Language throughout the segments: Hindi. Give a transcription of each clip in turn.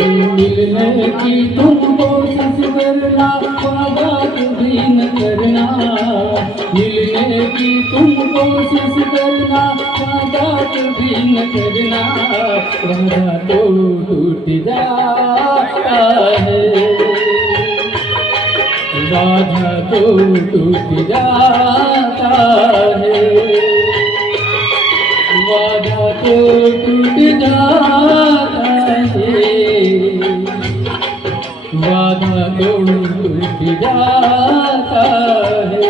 मिलने की तुम कोशिश करना, वादा कभी न करना। मिलने की तुम कोशिश करना, वादा कभी न करना। वादा तो टूट जाता है, वादा तो टूट जाता है, वादा तो टूट जाता है, वादा तो टूट जाता है।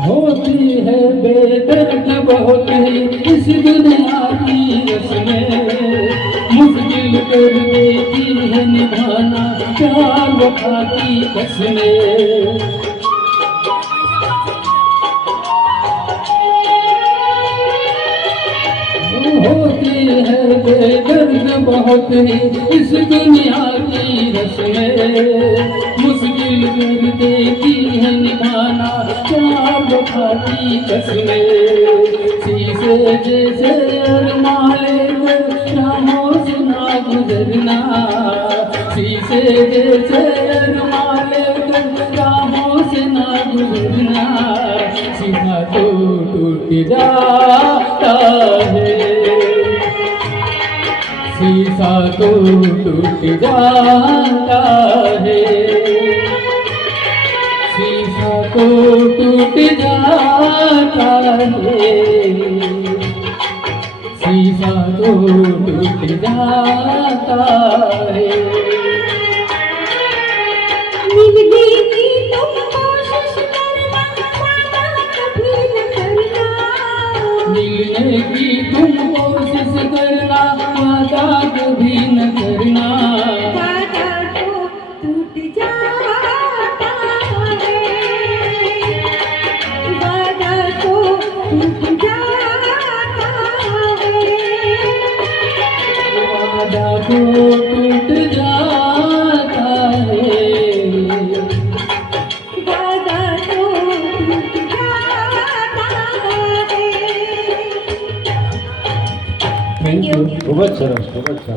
होती है बेदर्द बहुत ही इस दुनिया की रस्में, मुश्किल कर देती है निभाना प्यार वफा की कसमें। होती है बेदर्द बहुत ही इस दुनिया की रस्में, मुश्किल कर देती है निभाना प्यार वफा की कसमें। शीशे जैसे अरमाले राहों से ना गुजरना, शीशे जैसे अरमाले राहों से ना गुजरना। सीधा तो टूट जाता है, शीशा तो टूट जाता है, शीशा तो टूट जाता है, शीशा तो टूट जाता है। मिलने की तुम कोशिश करना, वादा कभी न करना। मिलने की तुम कोशिश करना, वादा कभी न करना। वादा तो टूट जाता है, वादा तो टूट जाता है, वादा तो टूट जाता है, वादा तो टूट जाता है। Thank you. खूबच सरस, खूबच छान.